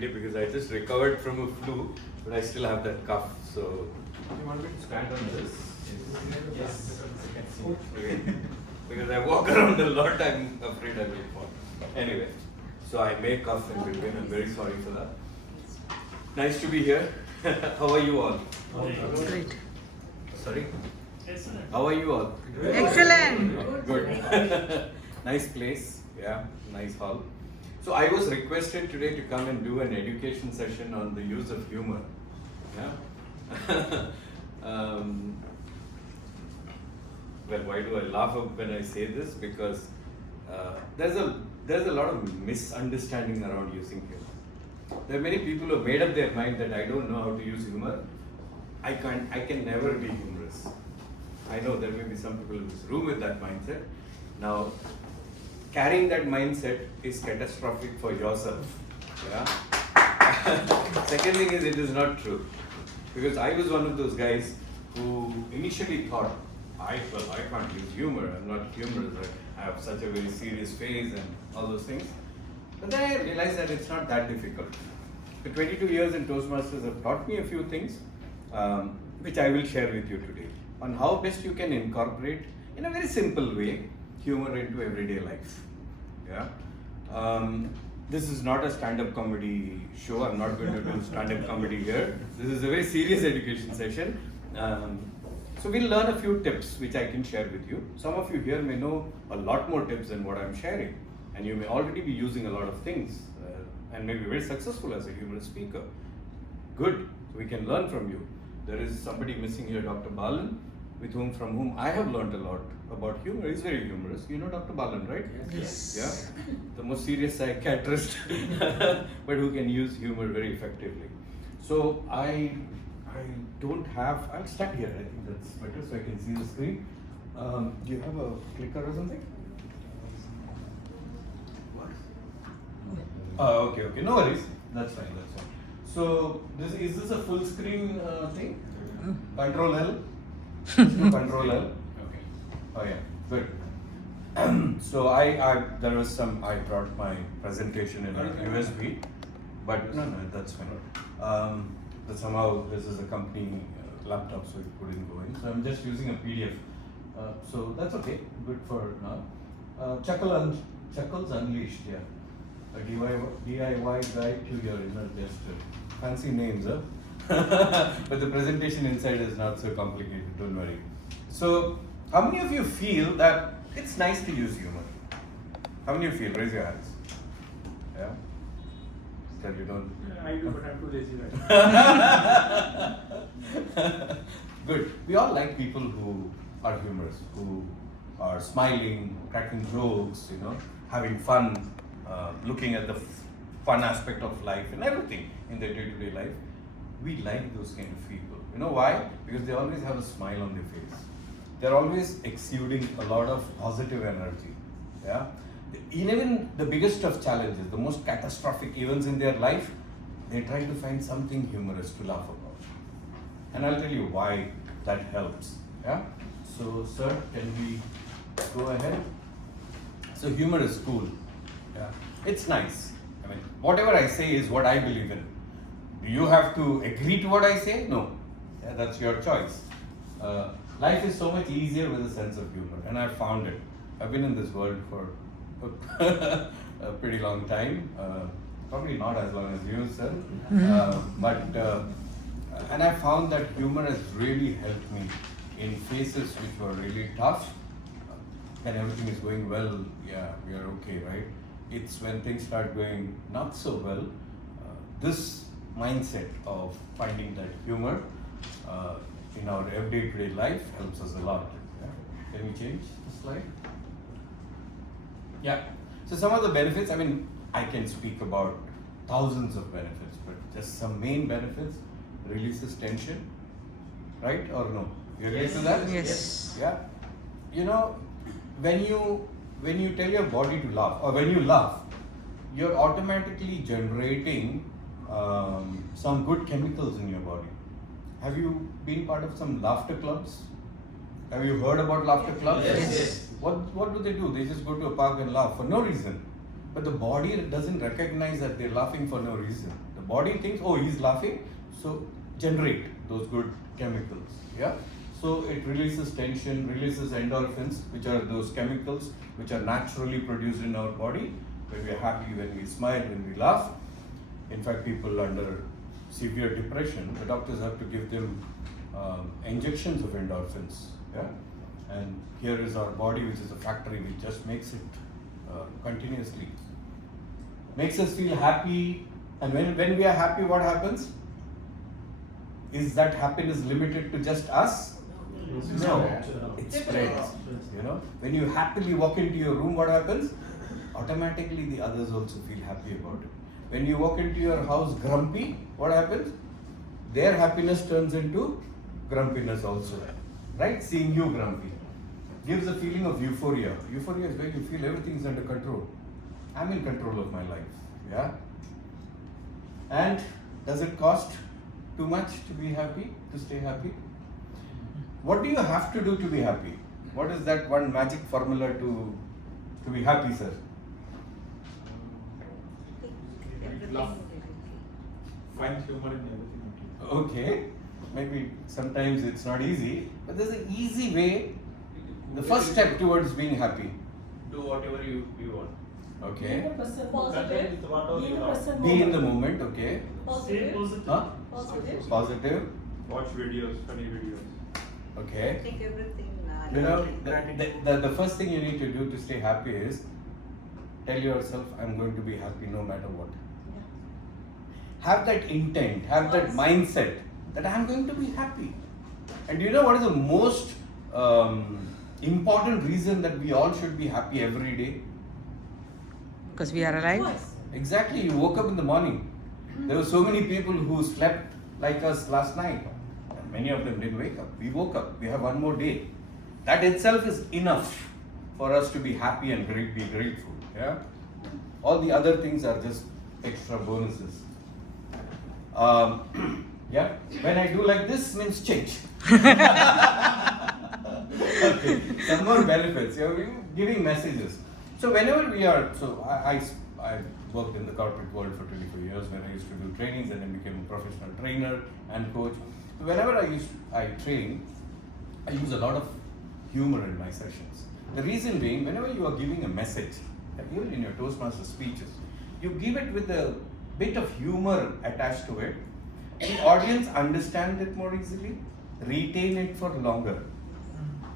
90 because I just recovered from a flu, but I still have that cough. So, You want me to stand on this? yes. Okay. Because I walk around a lot, I'm afraid I will fall. Anyway, so I may cough in between. I'm very sorry for that. Nice to be here. How are you all? Great. Sorry? Excellent. How are you all? Excellent. Good. Nice place. Yeah, nice hall. So I was requested today to come and do an education session on the use of humor. Yeah. Well, why do I laugh when I say this? Because there's a lot of misunderstanding around using humor. There are many people who have made up their mind that I don't know how to use humor. I can never be humorous. I know there may be some people in this room with that mindset. Now, carrying that mindset is catastrophic for yourself. Yeah. Second thing is, it is not true. Because I was one of those guys who initially thought, I can't use humor, I'm not humorous, I have such a very serious face and all those things. But then I realized that it's not that difficult. The 22 years in Toastmasters have taught me a few things, which I will share with you today, on how best you can incorporate, in a very simple way, humor into everyday life. Yeah. This is not a stand-up comedy show. I'm not going to do stand-up comedy here. This is a very serious education session. So we'll learn a few tips which I can share with you. Some of you here may know a lot more tips than what I'm sharing, and you may already be using a lot of things and may be very successful as a humorous speaker. Good. We can learn from you. There is somebody missing here, Dr. Balan, from whom I have learned a lot about humor. He's very humorous. You know Dr. Balan, right? Yes. Yeah. The most serious psychiatrist, but who can use humor very effectively. So I don't have. I'll start here. I think that's better, so I can see the screen. Do you have a clicker or something? What? Oh, okay. No worries. That's fine. So is this a full screen thing? Control L. Control L. Okay. Oh yeah. Good. So I brought my presentation in a USB, but no, that's fine. But somehow this is a company laptop, so it couldn't go in. So I'm just using a PDF. So that's okay. Good for now. Chuckles Unleashed. Yeah. A DIY guide to your inner jester. Fancy names, huh? But the presentation inside is not so complicated, don't worry. So, how many of you feel that it's nice to use humor? How many of you feel? Raise your hands. Yeah? Tell you don't. I do, but I'm too lazy right now. Good. We all like people who are humorous, who are smiling, cracking jokes, having fun, looking at the fun aspect of life and everything in their day-to-day life. We like those kind of people. You know why? Because they always have a smile on their face. They're always exuding a lot of positive energy. Yeah. Even the biggest of challenges, the most catastrophic events in their life, they try to find something humorous to laugh about. And I'll tell you why that helps. Yeah. So, sir, can we go ahead? So, humor is cool. Yeah. It's nice. I mean, whatever I say is what I believe in. Do you have to agree to what I say? No. Yeah, that's your choice. Life is so much easier with a sense of humor, and I've found it. I've been in this world for a pretty long time. Probably not as long as you, sir. And I found that humor has really helped me in phases which were really tough. And everything is going well, yeah, we are okay, right? It's when things start going not so well, this mindset of finding that humor in our everyday life helps us a lot. Yeah? Can we change the slide? Yeah. So some of the benefits, I can speak about thousands of benefits, but just some main benefits: releases tension, right or no? You agree to that? Yes. Yeah. When you tell your body to laugh, or when you laugh, you're automatically generating some good chemicals in your body. Have you been part of some laughter clubs? Have you heard about laughter clubs? Yes. What do? They just go to a park and laugh for no reason. But the body doesn't recognize that they're laughing for no reason. body thinks, oh, he's laughing, so generate those good chemicals. Yeah. So it releases tension, releases endorphins, which are those chemicals which are naturally produced in our body when we are happy, when we smile, when we laugh. In fact, people under severe depression, the doctors have to give them injections of endorphins. Yeah? And here is our body, which is a factory which just makes it continuously. Makes us feel happy, and when we are happy, what happens? Is that happiness limited to just us? No, it spreads. You know, when you happily walk into your room, what happens? Automatically the others also feel happy about it. When you walk into your house grumpy, what happens? Their happiness turns into grumpiness also. Right? Seeing you grumpy gives a feeling of euphoria. Euphoria is where you feel everything is under control. I'm in control of my life. Yeah? And does it cost too much to be happy, to stay happy? What do you have to do to be happy? What is that one magic formula to be happy, sir? Laugh. Find humor in everything. Okay, maybe sometimes it's not easy, but there's an easy way. The first step towards being happy. Do whatever you want. Okay. Positive. Be in the moment. Okay. Stay positive. Huh? Positive. Positive. Watch videos, funny videos. Okay. Take everything. You know, the first thing you need to do to stay happy is tell yourself, I'm going to be happy no matter what. Have that intent, have that mindset that I'm going to be happy. And do you know what is the most important reason that we all should be happy every day? Because we are alive. Exactly, you woke up in the morning. There were so many people who slept like us last night. And many of them didn't wake up. We woke up, we have one more day. That itself is enough for us to be happy and be grateful. Yeah? All the other things are just extra bonuses. Yeah, when I do like this means change. Okay, some more benefits. You're giving messages. So whenever we are, I worked in the corporate world for 24 years when I used to do trainings, and then became a professional trainer and coach. So whenever I train, I use a lot of humor in my sessions. The reason being, whenever you are giving a message, even in your Toastmaster speeches, you give it with a bit of humor attached to it. The audience understand it more easily, retain it for longer.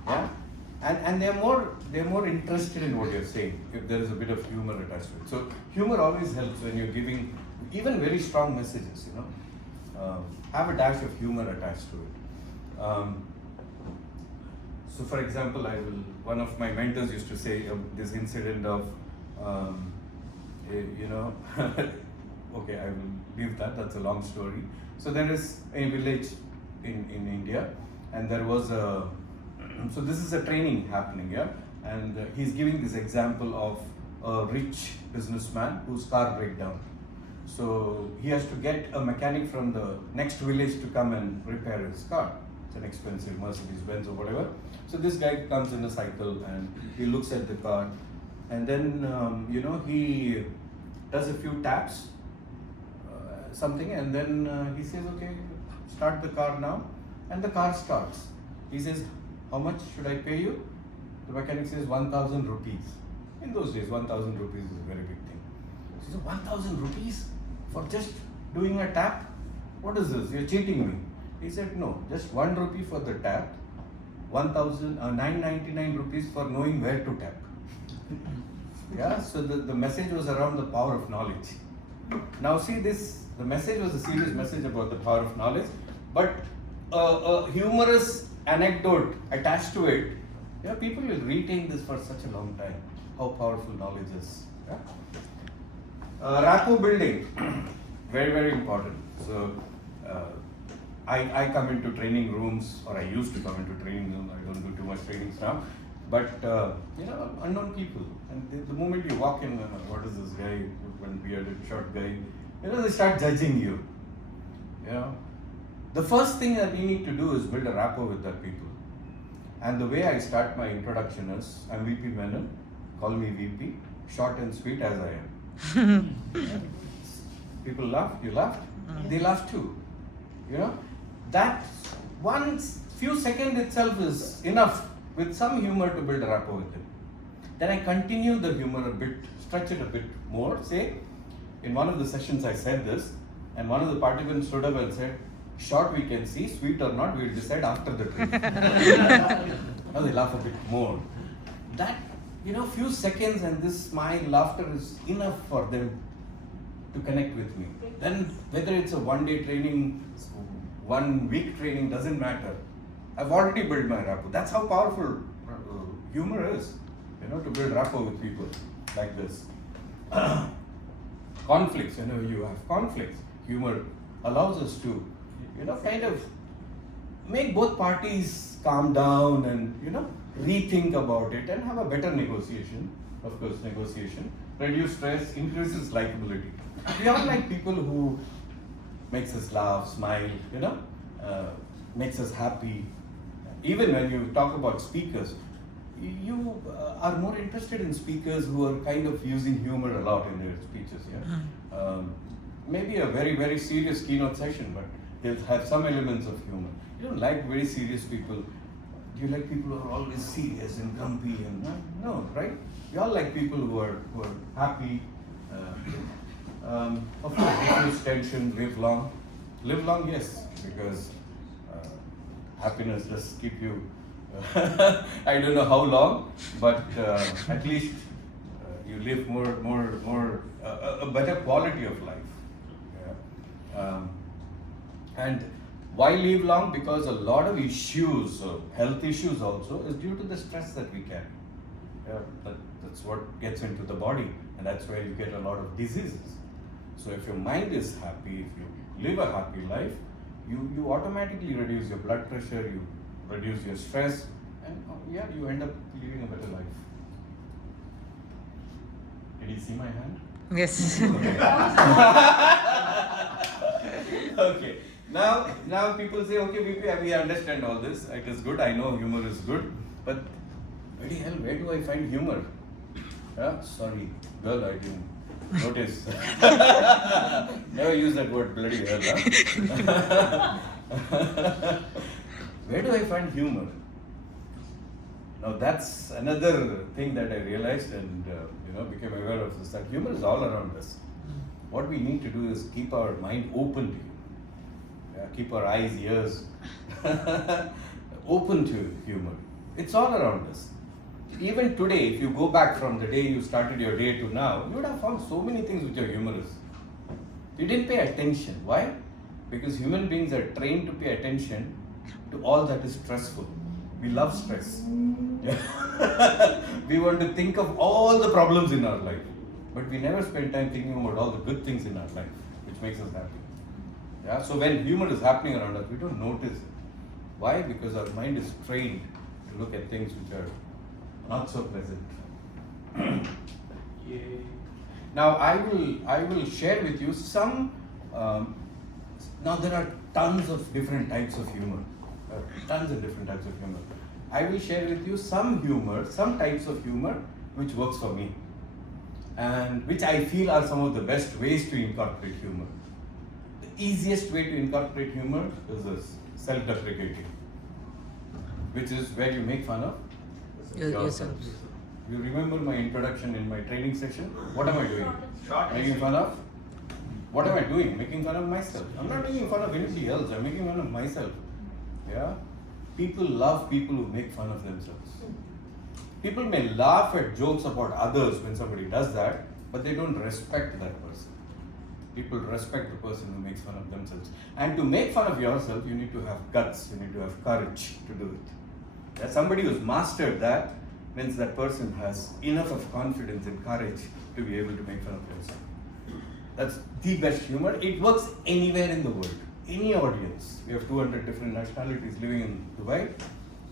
Yeah? And they're more interested in what you're saying if there is a bit of humor attached to it. So humor always helps when you're giving even very strong messages, you know. Have a dash of humor attached to it. So for example, one of my mentors used to say this incident of, you know, okay, I will leave that, that's a long story. So there is a village in India, and there was so this is a training happening, yeah, and he's giving this example of a rich businessman whose car breaks down. So he has to get a mechanic from the next village to come and repair his car. It's an expensive Mercedes Benz or whatever. So this guy comes in a cycle and he looks at the car, and then you know, he does a few taps, something, and then he says, okay, start the car now, and the car starts. He says, how much should I pay you? The mechanic says 1,000 rupees. In those days, 1,000 rupees is a very big thing. He says, 1,000 rupees for just doing a tap? What is this? You're cheating me. He said, no, just 1 rupee for the tap, 999 rupees for knowing where to tap. Yeah, so the message was around the power of knowledge. Now see this, the message was a serious message about the power of knowledge, but a humorous anecdote attached to it, yeah, people will retain this for such a long time, how powerful knowledge is. Yeah? Rapport building, very, very important. So I come into training rooms, or I used to come into training rooms, I don't do too much trainings now, but you know, unknown people, and the moment you walk in, what is this guy, one bearded short guy, you know, they start judging you. You know, the first thing that you need to do is build a rapport with that people. And the way I start my introduction is, I'm VP Menon, call me VP, short and sweet as I am. People laugh, you laugh, they laugh too. You know, that one few seconds itself is enough with some humor to build a rapport with him. Then I continue the humor a bit, stretch it a bit more. Say, in one of the sessions I said this, and one of the participants stood up and said, "Short we can see, sweet or not, we'll decide after the training." Now they laugh a bit more. That, few seconds and this smile, laughter is enough for them to connect with me. Then whether it's a 1-day training, 1 week training, doesn't matter. I've already built my rapport. That's how powerful humor is, to build rapport with people like this. Conflicts, you have conflicts. Humor allows us to, kind of make both parties calm down and, rethink about it and have a better negotiation. Of course, negotiation. Reduce stress, increases likability. We all like people who makes us laugh, smile, makes us happy. Even when you talk about speakers, you are more interested in speakers who are kind of using humor a lot in their speeches. Maybe a very, very serious keynote session, but they'll have some elements of humor. You don't like very serious people. Do you like people who are always serious and grumpy? And no, right? We all like people who are happy. Of course, reduce tension, live long. Live long, yes, because happiness does keep you. I don't know how long, but at least you live more a better quality of life. And why live long? Because a lot of issues, health issues also, is due to the stress that we carry. That's what gets into the body, and that's where you get a lot of diseases. So if your mind is happy, if you live a happy life, you automatically reduce your blood pressure, you reduce your stress, and you end up living a better life. Did you see my hand? Yes. Okay. Now people say, okay, we understand all this. It is good. I know humor is good, but bloody hell, where do I find humor? Sorry, girl, I didn't notice. Never use that word, bloody hell. Where do I find humor? Now that's another thing that I realized and became aware of is that humor is all around us. What we need to do is keep our mind open to humor. Keep our eyes, ears open to humor. It's all around us. Even today, if you go back from the day you started your day to now, you would have found so many things which are humorous. You didn't pay attention. Why? Because human beings are trained to pay attention to all that is stressful. We love stress. We want to think of all the problems in our life, but we never spend time thinking about all the good things in our life, which makes us happy. So when humor is happening around us, we don't notice it. Why? Because our mind is trained to look at things which are not so pleasant. Now I will share with you some. Now there are tons of different types of humor. Tons of different types of humor. I will share with you some types of humor which works for me, and which I feel are some of the best ways to incorporate humor. The easiest way to incorporate humor is this: self-deprecating, which is where you make fun of yourself. You remember my introduction in my training session? What am I doing? Making fun of? What am I doing? Making fun of myself. I'm not making fun of anybody else. I'm making fun of myself. People love people who make fun of themselves. People may laugh at jokes about others when somebody does that, but they don't respect that person. People respect the person who makes fun of themselves. And to make fun of yourself, you need to have guts, you need to have courage to do it. Somebody who's mastered that means that person has enough of confidence and courage to be able to make fun of yourself. That's the best humor. It works anywhere in the world, any audience. We have 200 different nationalities living in Dubai.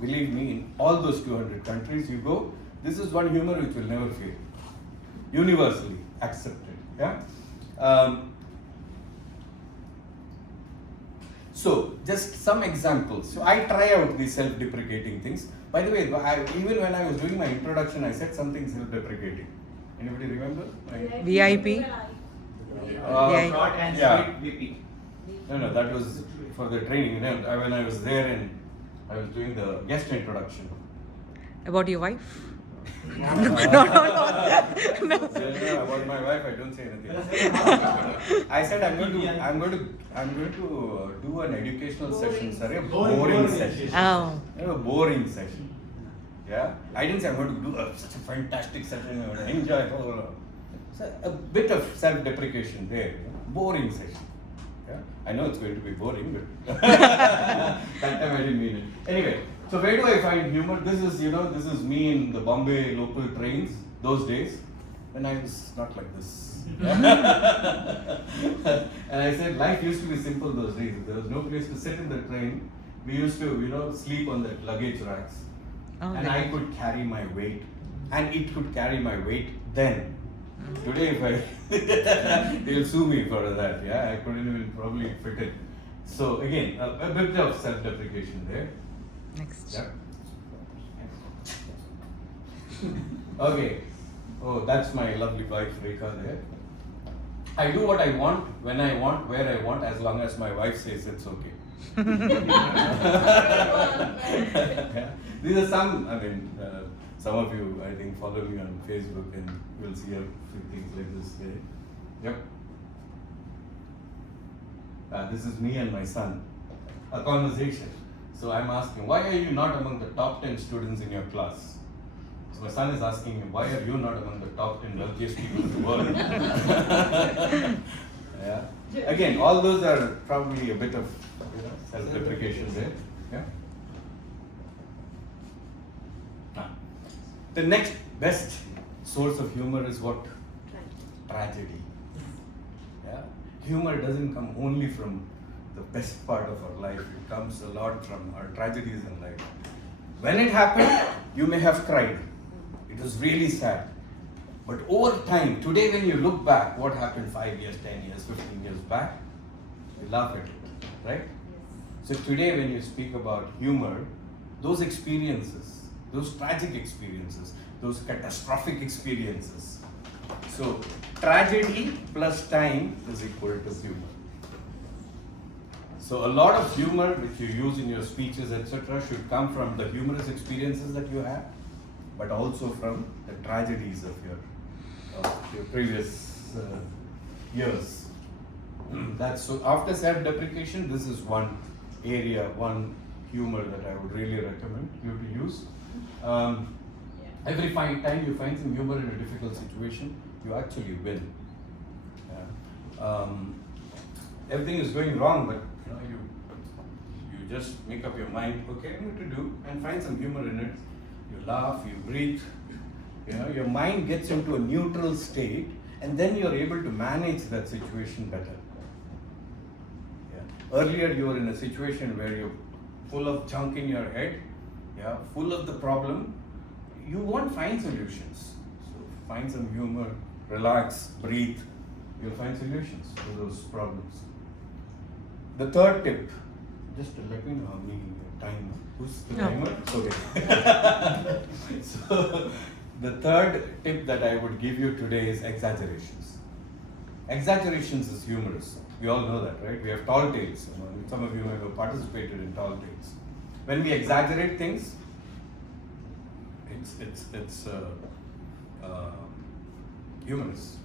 Believe me, in all those 200 countries you go, this is one humor which will never fail. Universally accepted. So, just some examples. So, I try out these self-deprecating things. By the way, even when I was doing my introduction, I said something self-deprecating. Anybody remember? VIP? Yeah. Short and Yeah. sweet VP. No, that was for the training. You know, when I was there and I was doing the guest introduction. About your wife? No, No. about my wife, I don't say anything. I said I'm going to do an educational session, sir. A boring session. Oh. A boring session. Yeah, I didn't say I'm going to do such a fantastic session. I'm going to enjoy it. So a bit of self-deprecation there. You know? Boring session. Yeah, I know it's going to be boring, but that time I didn't mean it. Anyway. So where do I find humor? This is me in the Bombay local trains those days when I was not like this. And I said life used to be simple those days. There was no place to sit in the train. We used to, sleep on the luggage racks. Oh, And I could carry my weight. And it could carry my weight then. Today if they'll sue me for that. Yeah, I couldn't even probably fit it. So again, a bit of self-deprecation there. Next. Yeah. Okay. Oh, that's my lovely wife Rekha there. I do what I want, when I want, where I want, as long as my wife says it's okay. Yeah. These are some of you, I think, follow me on Facebook and you'll see a few things like this there. Yep. This is me and my son. A conversation. So I'm asking, why are you not among the top 10 students in your class? So my son is asking me, why are you not among the top 10 wealthiest people in the world? Yeah. Again, all those are probably a bit of self-deprecation there. Yeah. The next best source of humor is what? Tragedy. Yeah. Humor doesn't come only from the best part of our life. It comes a lot from our tragedies in life. When it happened, you may have cried. It was really sad. But over time, today when you look back, what happened 5 years, 10 years, 15 years back, you laugh at it, right? So today when you speak about humor, those experiences, those tragic experiences, those catastrophic experiences. So tragedy plus time is equal to humor. So a lot of humor which you use in your speeches, etc., should come from the humorous experiences that you have, but also from the tragedies of your previous years. That's so. After self-deprecation, this is one area, one humor that I would really recommend you to use. Every time you find some humor in a difficult situation, you actually win. Everything is going wrong, but you just make up your mind, okay, I'm going to do, and find some humor in it. You laugh, you breathe, your mind gets into a neutral state, and then you're able to manage that situation better. Yeah. Earlier you were in a situation where you're full of junk in your head, full of the problem, you won't find solutions. So find some humor, relax, breathe, you'll find solutions to those problems. The third tip, just to let me know how many time. Who's the timer? Okay. So the third tip that I would give you today is exaggerations. Exaggerations is humorous. We all know that, right? We have tall tales. Some of you may have participated in tall tales. When we exaggerate things, it's humorous.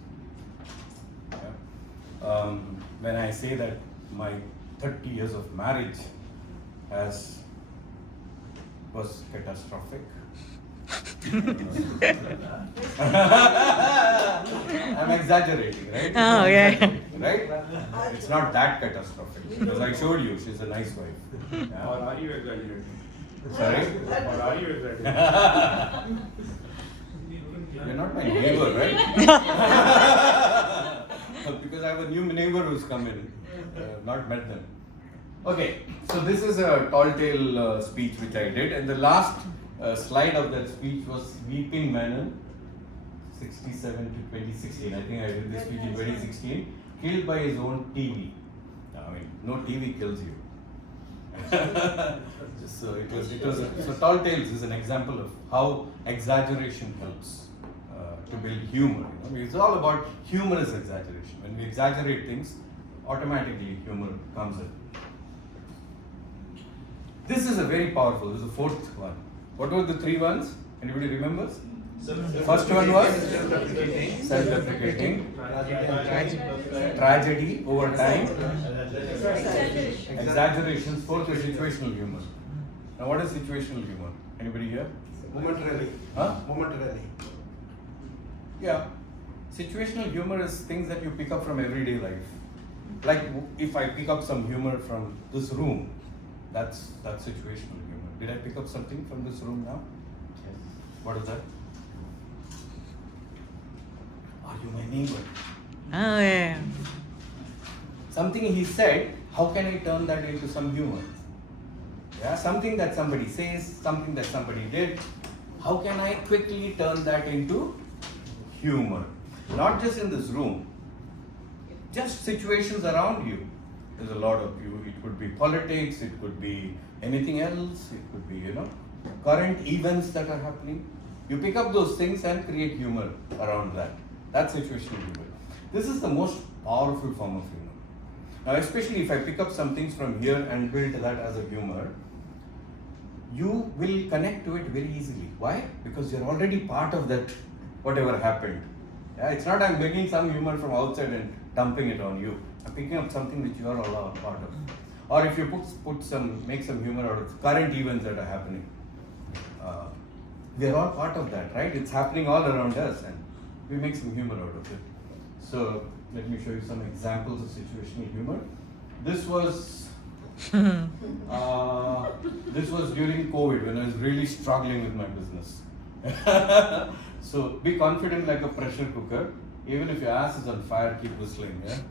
Yeah. When I say that my 30 years of marriage was catastrophic. I'm exaggerating, right? Oh, yeah. Right? It's not that catastrophic. Because I showed you, she's a nice wife. Yeah. Or are you exaggerating? Sorry? Or are you exaggerating? You're not my neighbor, right? Because I have a new neighbor who's come in. Not met them. Okay, so this is a tall tale speech which I did, and the last slide of that speech was Weeping Menon, 67 to 2016. I think I did this speech in 2016. Killed by his own TV. I mean, no TV kills you. So tall tales is an example of how exaggeration helps to build humor. It's all about humorous exaggeration. When we exaggerate things, automatically humor comes in. This is a very powerful. This is the fourth one. What were the three ones? Anybody remembers? First one was self-deprecating, tragedy over time, exaggerations. Fourth is situational humor. Now, what is situational humor? Anybody here? Momentarily. Huh? Momentarily. Yeah. Situational humor is things that you pick up from everyday life. Like if I pick up some humor from this room, that's situational humor. Did I pick up something from this room now? Yes. What is that? Are you my neighbor? Oh, yeah. Something he said, how can I turn that into some humor? Yeah, something that somebody says, something that somebody did, how can I quickly turn that into humor? Not just in this room, just situations around you. There's a lot of you. It could be politics, it could be anything else, it could be, current events that are happening. You pick up those things and create humor around that. That's situational humor. This is the most powerful form of humor. Now, especially if I pick up some things from here and build that as a humor, you will connect to it very easily. Why? Because you're already part of that, whatever happened. Yeah, it's not I'm bringing some humor from outside and dumping it on you. I'm picking up something which you are all a part of. Or if you make some humor out of current events that are happening. We are all part of that, right? It's happening all around us and we make some humor out of it. So let me show you some examples of situational humor. This was during COVID when I was really struggling with my business. So be confident like a pressure cooker. Even if your ass is on fire, keep whistling. Yeah.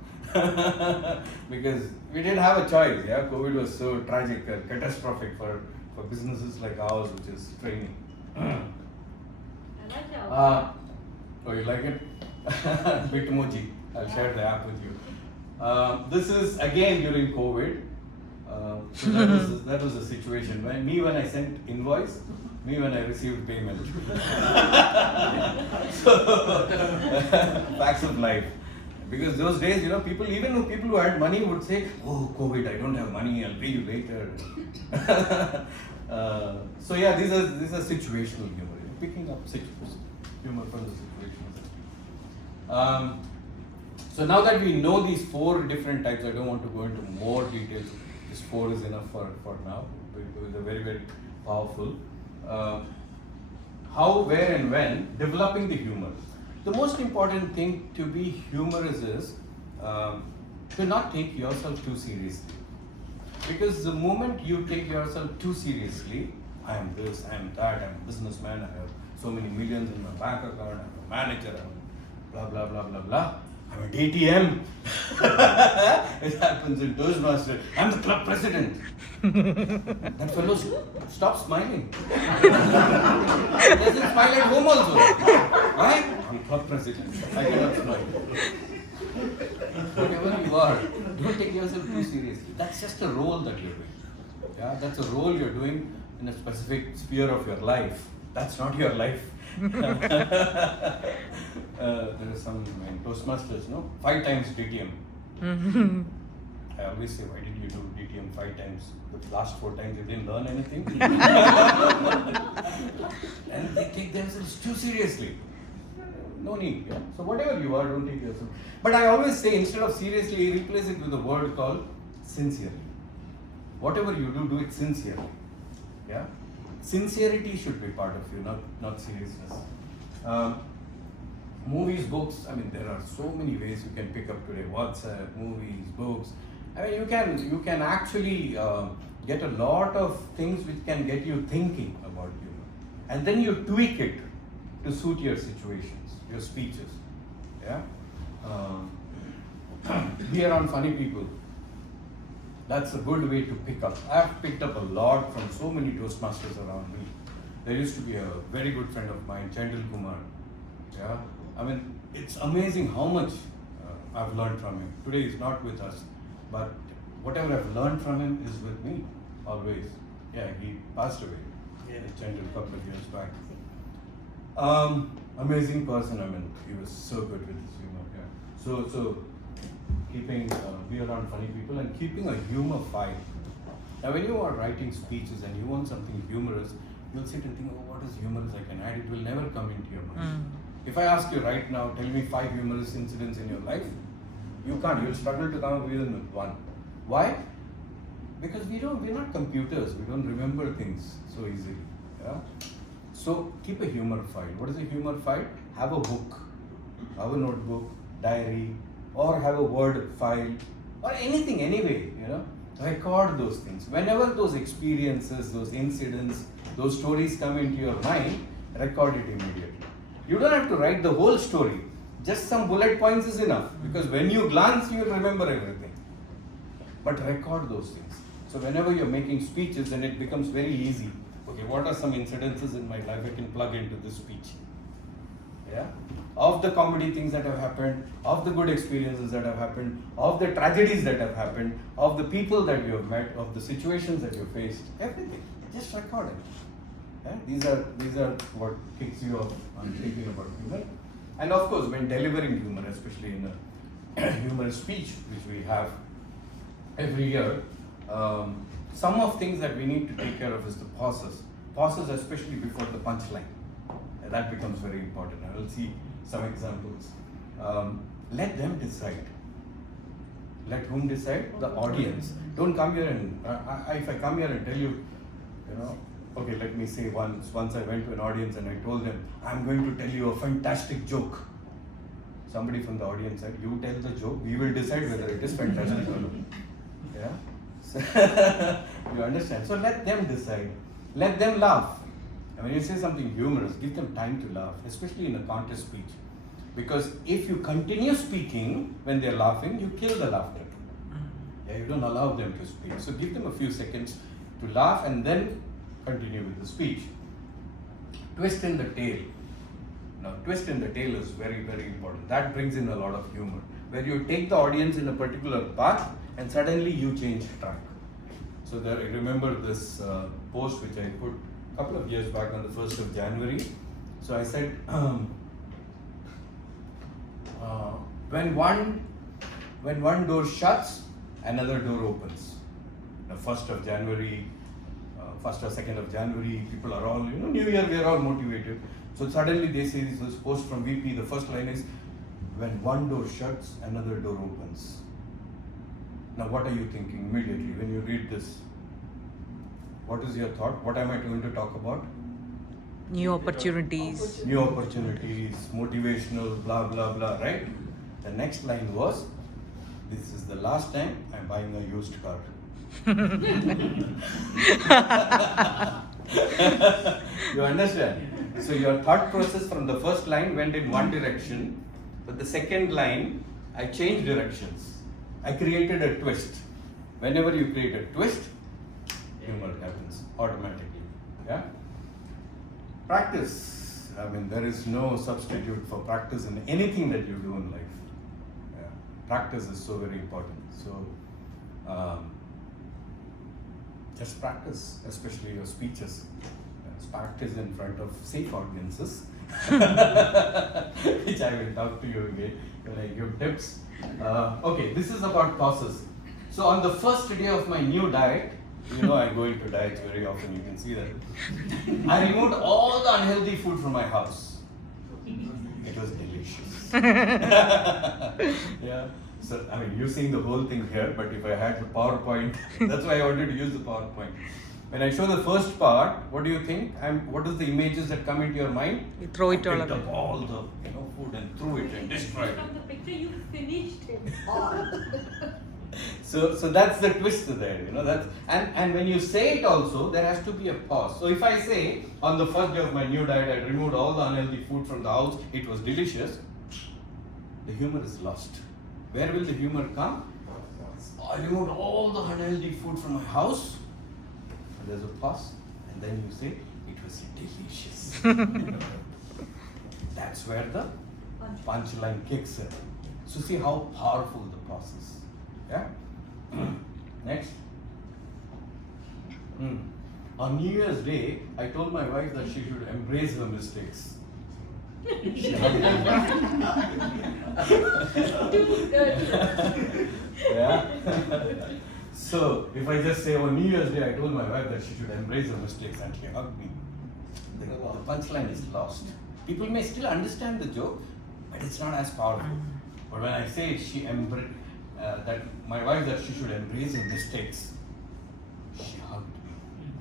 Because we didn't have a choice. Yeah, COVID was so tragic and catastrophic for businesses like ours, which is training. I like that. Oh, you like it? Bitmoji. I'll share the app with you. This is again during COVID. So that was a situation. When I sent invoice, me when I received payment. So, facts of life. Because those days, people who had money would say, "Oh, COVID, I don't have money. I'll pay you later." So yeah, these are situational humor. Picking up humor from the situations. So now that we know these four different types, I don't want to go into more details. This four is enough for now. They're very, very powerful. How, where, and when developing the humor. The most important thing to be humorous is to not take yourself too seriously. Because the moment you take yourself too seriously, I am this, I am that, I'm a businessman, I have so many millions in my bank account, I'm a manager, I'm blah, blah, blah, blah, blah. I'm a DTM. It happens in Toastmasters. I'm the club president. That fellow stops smiling. He doesn't smile at home also. Why? I'm club president. I cannot smile. Whatever you are, don't take yourself too seriously. That's just a role that you're doing. Yeah, that's a role you're doing in a specific sphere of your life. That's not your life. There is some in Toastmasters, 5 times DTM. I always say, why did you do DTM 5 times? The last 4 times you didn't learn anything. And they take themselves too seriously. No need. Yeah? So whatever you are, don't take yourself. But I always say, instead of seriously, replace it with a word called sincerely. Whatever you do it sincerely. Yeah. Sincerity should be part of you, not seriousness. Movies, books. There are so many ways you can pick up today. WhatsApp, movies, books. You can actually get a lot of things which can get you thinking about humor, and then you tweak it to suit your situations, your speeches. Yeah. Be around funny people. That's a good way to pick up. I've picked up a lot from so many Toastmasters around me. There used to be a very good friend of mine, Chandil Kumar. Yeah, it's amazing how much I've learned from him. Today he's not with us, but whatever I've learned from him is with me always. Yeah, he passed away. Yeah. Chandil a couple of years back. amazing person. I mean, he was so good with his humor. Yeah. So keeping be around funny people and keeping a humor file. Now, when you are writing speeches and you want something humorous, you'll sit and think, oh, what is humorous I can add? It will never come into your mind. If I ask you right now, tell me 5 humorous incidents in your life, you can't. You'll struggle to come up with one. Why? Because we're not computers. We don't remember things so easily. Yeah. So keep a humor file. What is a humor file? Have a book, have a notebook, diary, or have a word file, or anything anyway. Record those things. Whenever those experiences, those incidents, those stories come into your mind, record it immediately. You don't have to write the whole story. Just some bullet points is enough, because when you glance, you will remember everything. But record those things. So whenever you're making speeches, then it becomes very easy. Okay, what are some incidences in my life I can plug into this speech? Yeah? Of the comedy things that have happened, of the good experiences that have happened, of the tragedies that have happened, of the people that you have met, of the situations that you faced, everything. Just record it. Yeah? These are what kicks you off on thinking about humor. And of course, when delivering humor, especially in a humorous speech, which we have every year, some of things that we need to take care of is the pauses. Pauses, especially before the punchline. That becomes very important. I will see some examples. Let them decide. Let whom decide? The audience. Don't come here and, if I come here and tell you, okay, let me say once I went to an audience and I told them, I'm going to tell you a fantastic joke. Somebody from the audience said, you tell the joke, we will decide whether it is fantastic or not. Yeah? So you understand? So let them decide. Let them laugh. And when you say something humorous, give them time to laugh, especially in a contest speech. Because if you continue speaking when they're laughing, you kill the laughter. Yeah, you don't allow them to speak. So give them a few seconds to laugh and then continue with the speech. Twist in the tail. Now, twist in the tail is very, very important. That brings in a lot of humor. Where you take the audience in a particular path and suddenly you change track. So I remember this post which I put a couple of years back on the 1st of January. So I said, when one door shuts, another door opens. The 1st of January, 1st or 2nd of January, people are all, New Year, we are all motivated. So suddenly they say this post from VP, the first line is, when one door shuts, another door opens. Now what are you thinking immediately when you read this? What is your thought? What am I going to talk about? New opportunities. New opportunities, motivational, blah, blah, blah, right? The next line was, this is the last time I'm buying a used car. You understand? So your thought process from the first line went in one direction, but the second line, I changed directions. I created a twist. Whenever you create a twist, humor happens automatically. Yeah? Practice. I mean, there is no substitute for practice in anything that you do in life. Yeah. Practice is so very important. So, just practice, especially your speeches. Practice in front of safe audiences, which I will talk to you again when I give tips. Okay, this is about pauses. So on the first day of my new diet, I go into diets very often, you can see that. I removed all the unhealthy food from my house. It was delicious. Yeah. So, I mean, you're seeing the whole thing here, but if I had the PowerPoint, that's why I wanted to use the PowerPoint. When I show the first part, what do you think? What is the images that come into your mind? You throw it all Picked away. up all the food and threw it and destroyed it. From the picture, you finished it all. So that's the twist there, that's and when you say it also, there has to be a pause. So if I say on the first day of my new diet, I removed all the unhealthy food from the house, it was delicious, the humor is lost. Where will the humor come? I removed all the unhealthy food from my house, and there's a pause, and then you say it was delicious. That's where the punchline kicks in. So see how powerful the pause is. Yeah? Next. On New Year's Day, I told my wife that she should embrace her mistakes. She hugged me. Too good. Yeah. So if I just say, on New Year's Day, I told my wife that she should embrace her mistakes, and she hugged me. The punchline is lost. People may still understand the joke, but it's not as powerful. But when I say that my wife that she should embrace her mistakes, she hugged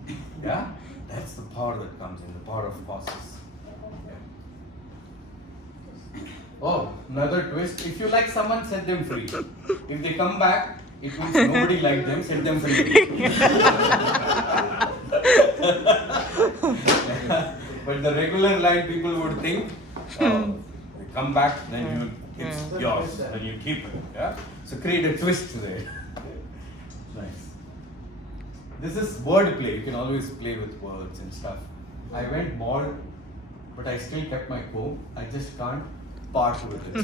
me. Yeah, that's the power that comes in, the power of pauses. Yeah. Oh, another twist. If you like someone, set them free. If they come back, it means nobody liked them, set them free. But the regular line, people would think, they come back, then it's yours, then you keep it. Yeah? So create a twist there. Nice. This is word play. You can always play with words and stuff. I went bald, but I still kept my comb. I just can't part with it.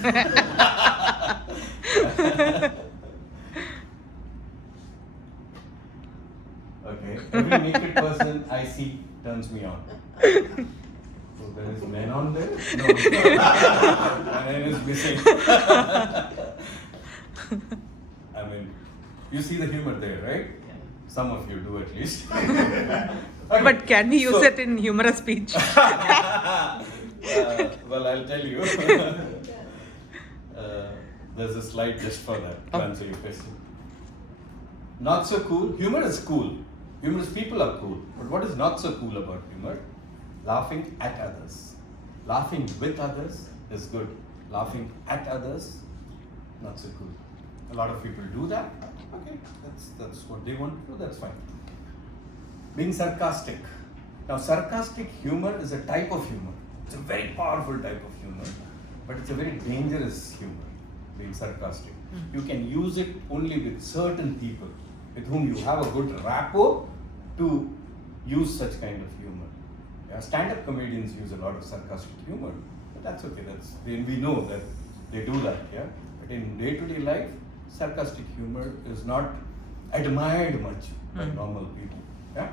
Okay. Every naked person I see turns me on. So there is Menon there? No. My name is missing. I mean, you see the humor there, right? Some of you do at least. Okay. But can we use it in humorous speech? Well, I'll tell you. There's a slide just for that, to answer your question. Not so cool. Humor is cool. Humorous people are cool. But what is not so cool about humor? Laughing at others. Laughing with others is good. Laughing at others, not so cool. A lot of people do that. Okay, that's what they want to do, that's fine. Being sarcastic. Now, sarcastic humor is a type of humor. It's a very powerful type of humor, but it's a very dangerous humor, being sarcastic. You can use it only with certain people with whom you have a good rapport to use such kind of humor. Yeah, stand-up comedians use a lot of sarcastic humor, but that's okay. We know that they do that. Yeah, but in day-to-day life, sarcastic humor is not admired much by normal people. Yeah.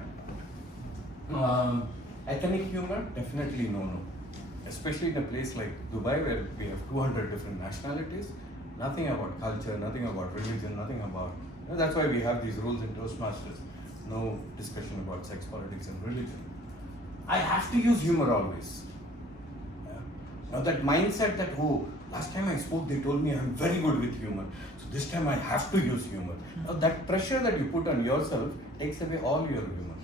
Ethnic humor, definitely no. Especially in a place like Dubai, where we have 200 different nationalities. Nothing about culture, nothing about religion, nothing about. That's why we have these rules in Toastmasters. No discussion about sex, politics, and religion. I have to use humor always. Yeah. Now that mindset that, last time I spoke, they told me I'm very good with humor. So this time I have to use humor. Now that pressure that you put on yourself takes away all your humor.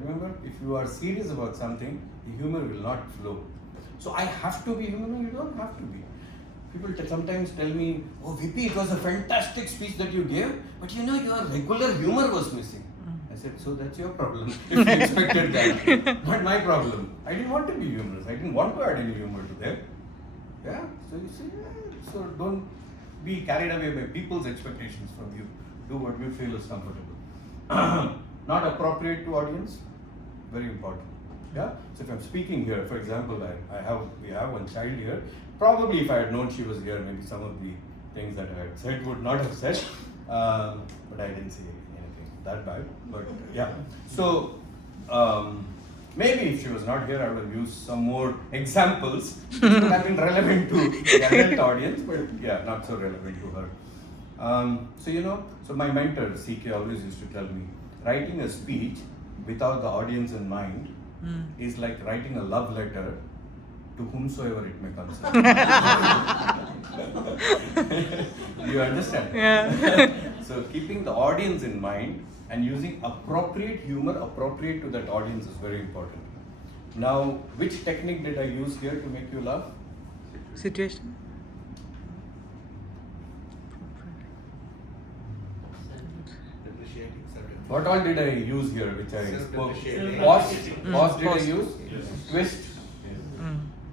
Remember, if you are serious about something, the humor will not flow. So I have to be humor. No, you don't have to be. People sometimes tell me, VP, it was a fantastic speech that you gave, but your regular humor was missing. I said, so that's your problem. If you expected that, not my problem. I didn't want to be humorous. I didn't want to add any humor to them. Yeah, so you see, so don't be carried away by people's expectations from you. Do what you feel is comfortable. Not appropriate to audience, very important. Yeah. So if I'm speaking here, for example, we have one child here. Probably if I had known she was here, maybe some of the things that I had said would not have said. But I didn't say anything that bad. But yeah. So maybe if she was not here, I would have used some more examples which would have been relevant to the adult audience, but yeah, not so relevant to her. So my mentor, CK, always used to tell me, writing a speech without the audience in mind is like writing a love letter to whomsoever it may concern. You understand? Yeah. So keeping the audience in mind and using appropriate humor appropriate to that audience is very important. Now, which technique did I use here to make you laugh? Situation. What all did I use here which I spoke? Self-depreciating. Pause did I Pause. use? Yes. Twist?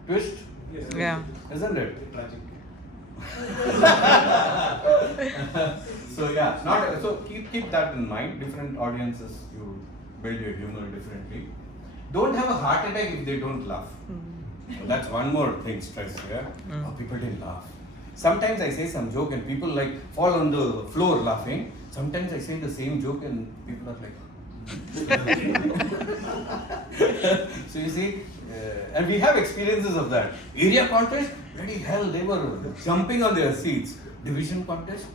Twist? Yeah. Isn't it? Tragic. So yeah, so keep that in mind. Different audiences, you build your humor differently. Don't have a heart attack if they don't laugh. That's one more thing, stress. Yeah, people didn't laugh. Sometimes I say some joke and people fall on the floor laughing. Sometimes I say the same joke and people are like. So you see, and we have experiences of that. Area contest, bloody hell, they were jumping on their seats. Division contest,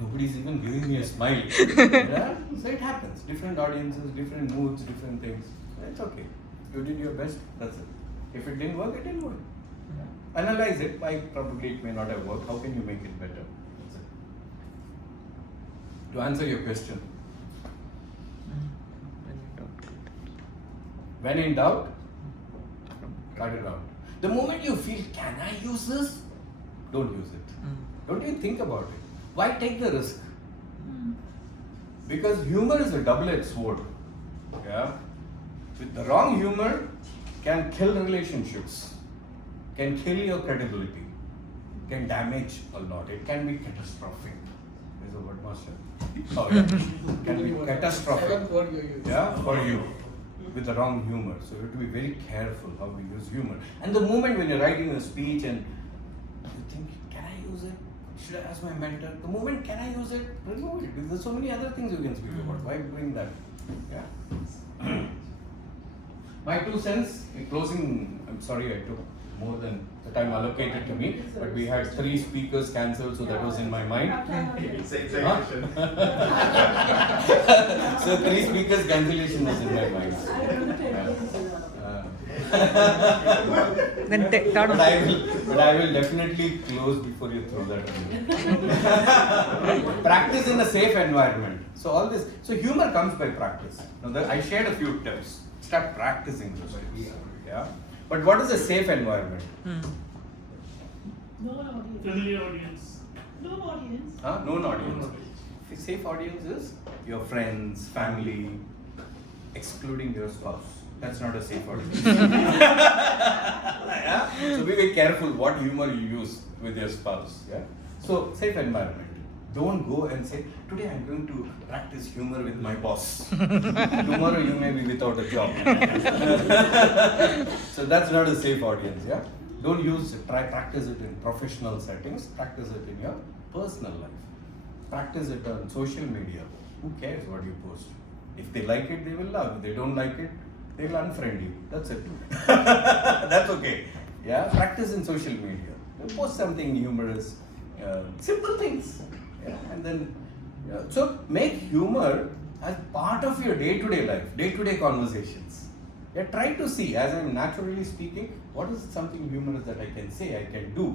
nobody's even giving me a smile. Yeah? So it happens. Different audiences, different moods, different things. It's okay. You did your best, that's it. If it didn't work, it didn't work. Yeah. Analyze it. Why probably it may not have worked. How can you make it better? That's it. To answer your question, when in doubt, cut it out. The moment you feel, can I use this? Don't use it. Don't even think about it. Why take the risk? Because humor is a double-edged sword. Yeah. With the wrong humor, can kill relationships, can kill your credibility, can damage a lot. It can be catastrophic. There's a word, master. Oh yeah. Can be catastrophic. Yeah, for you. With the wrong humor. So you have to be very careful how we use humor. And the moment when you're writing a speech and you think, can I use it? Should I ask my mentor? The moment, can I use it? Remove it. There's so many other things you can speak about. Why bring that? Yeah. My 2 cents in closing. I'm sorry I took more than the time allocated to me, but we had 3 speakers cancelled, so that was in my mind. Huh? So 3 speakers cancellation was in my mind. Then third But I will definitely close before you throw that at me. Practice in a safe environment. So all this. So humor comes by practice. Now I shared a few tips. Start practicing those tips. Yeah. But what is a safe environment? No audience. Familiar audience. No audience. Huh? Known audience. A safe audience is your friends, family, excluding your spouse. That's not a safe audience. Yeah? So be very careful what humor you use with your spouse. Yeah? So safe environment. Don't go and say, today I'm going to practice humor with my boss. Tomorrow you may be without a job. So that's not a safe audience. Yeah? Don't practice it in professional settings. Practice it in your personal life. Practice it on social media. Who cares what you post? If they like it, they will love. If they don't like it, they will unfriend you. That's it. That's okay. Yeah, practice in social media. Post something humorous, simple things. Yeah, and then so make humor as part of your day-to-day life, day-to-day conversations. Yeah, try to see, as I'm naturally speaking, what is something humorous that I can say, I can do.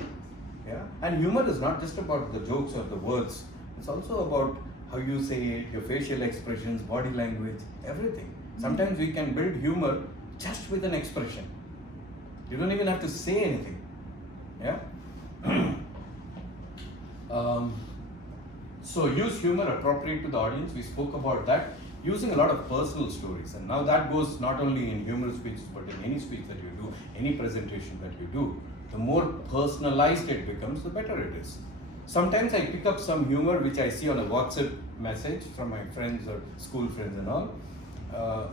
Yeah, and humor is not just about the jokes or the words. It's also about how you say it, your facial expressions, body language, everything. Sometimes we can build humor just with an expression. You don't even have to say anything. Yeah. So use humor appropriate to the audience. We spoke about that. Using a lot of personal stories, and now that goes not only in humorous speeches but in any speech that you do, any presentation that you do. The more personalized it becomes, the better it is. Sometimes I pick up some humor which I see on a WhatsApp message from my friends or school friends and all,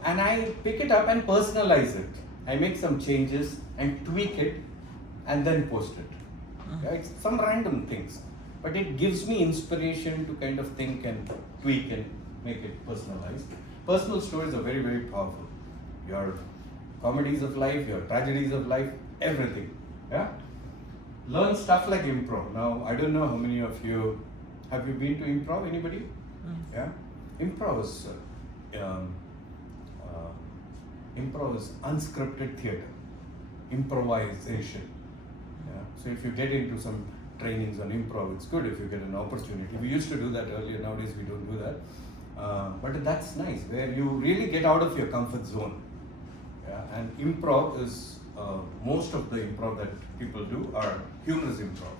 and I pick it up and personalize it. I make some changes and tweak it and then post it. Yeah, it's some random things, but it gives me inspiration to kind of think and tweak and make it personalized. Personal stories are very, very powerful. Your comedies of life, your tragedies of life, everything. Yeah. Learn stuff like improv. Now, I don't know how many of you have you been to improv. Anybody? Yeah. Improv is unscripted theater, improvisation. Yeah. So if you get into some trainings on improv, it's good if you get an opportunity. We used to do that earlier. Nowadays we don't do that. But that's nice, where you really get out of your comfort zone. Yeah? And improv is, most of the improv that people do are humorous improv.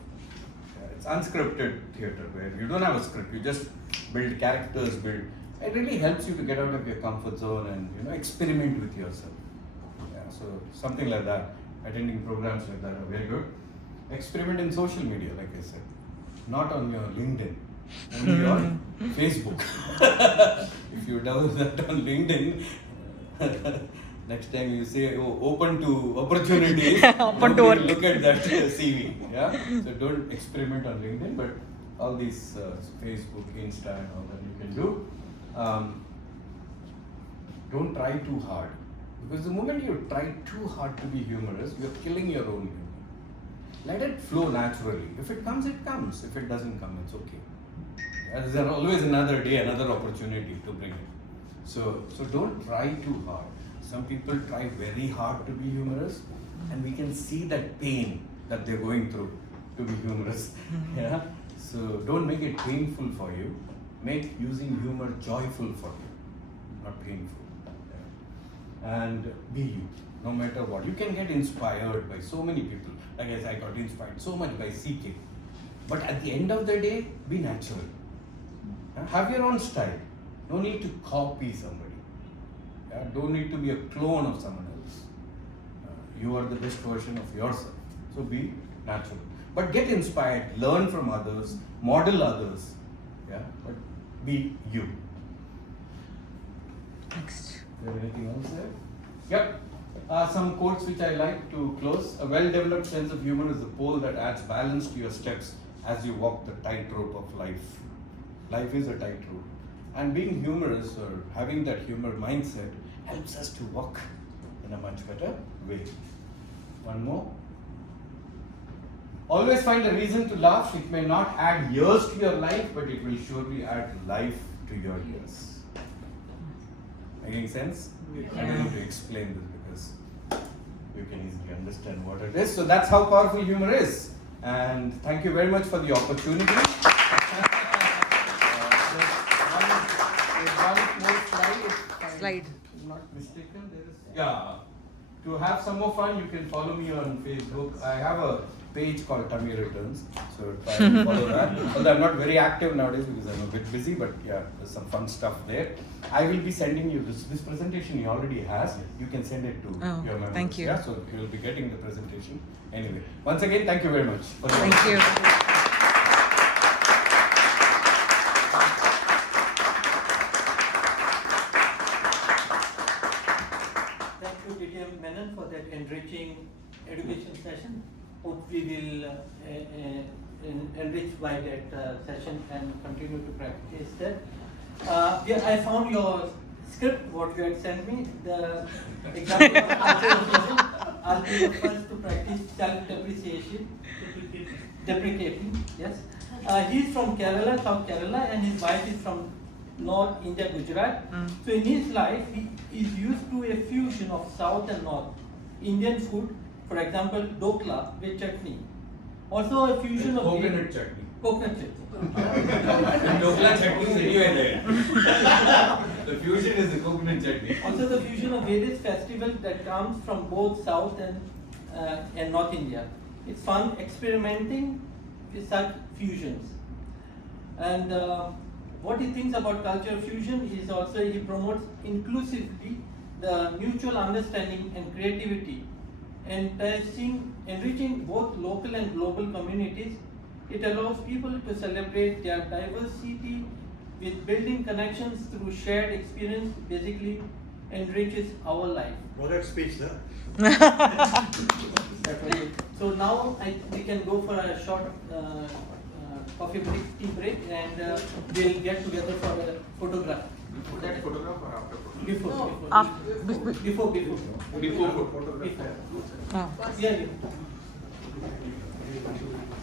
Yeah? It's unscripted theater, where you don't have a script, you just build characters, it really helps you to get out of your comfort zone and experiment with yourself. Yeah? So something like that, attending programs like that are very good. Experiment in social media, like I said, not on your LinkedIn. Only on Facebook. If you download that on LinkedIn, next time you say, oh, open to opportunities, Open to work. look at that CV. Yeah? So don't experiment on LinkedIn, but all these Facebook, Insta and all that you can do. Don't try too hard. Because the moment you try too hard to be humorous, you're killing your own humor. Let it flow naturally. If it comes, it comes. If it doesn't come, it's okay. There's always another day, another opportunity to bring it. So don't try too hard. Some people try very hard to be humorous, and we can see that pain that they're going through to be humorous. Yeah. So don't make it painful for you. Make using humor joyful for you, not painful. Yeah. And be you, no matter what. You can get inspired by so many people. Like I said, I got inspired so much by CK. But at the end of the day, be natural. Have your own style. No need to copy somebody. Yeah? Don't need to be a clone of someone else. You are the best version of yourself. So be natural. But get inspired, learn from others, model others. Yeah? But be you. Next. Do you have anything else there? Yep. Some quotes which I like to close. A well-developed sense of humor is the pole that adds balance to your steps as you walk the tightrope of life. Life is a tightrope. And being humorous or having that humor mindset helps us to walk in a much better way. One more. Always find a reason to laugh. It may not add years to your life, but it will surely add life to your years. Making sense? I don't need to explain this because you can easily understand what it is. So that's how powerful humor is. And thank you very much for the opportunity. Slide. I'm not mistaken, there is. Yeah. To have some more fun, you can follow me on Facebook. I have a page called Tummy Returns, so try and follow that. Although I'm not very active nowadays because I'm a bit busy, but yeah, there's some fun stuff there. I will be sending you this presentation. He already has. You can send it to your members. Thank you. Yeah, so you will be getting the presentation. Anyway, once again, thank you very much. For the Thank you. Thank you, DTM Menon, for that enriching education session. Hope we will enrich by that session and continue to practice that. Yeah, I found your script, what you had sent me, the example of cultural fusion. I'll be the first to practice self-depreciation. Deprecating, yes. He's from Kerala, South Kerala, and his wife is from North India, Gujarat. So in his life, he is used to a fusion of South and North Indian food. For example, dokla with chutney. Also a fusion of coconut chutney. Coconut chutney. Dokla chutney is anywhere there. The fusion is the coconut chutney. Also the fusion of various festivals that comes from both South and North India. It's fun experimenting with such fusions. And what he thinks about cultural fusion is also he promotes inclusively the mutual understanding and creativity, enriching both local and global communities. It allows people to celebrate their diversity with building connections through shared experience, basically enriches our life. What a speech, sir. So now we can go for a short coffee break, tea break, and we'll get together for a photograph. Before that photograph or after photograph? Before. Before photograph. Yeah.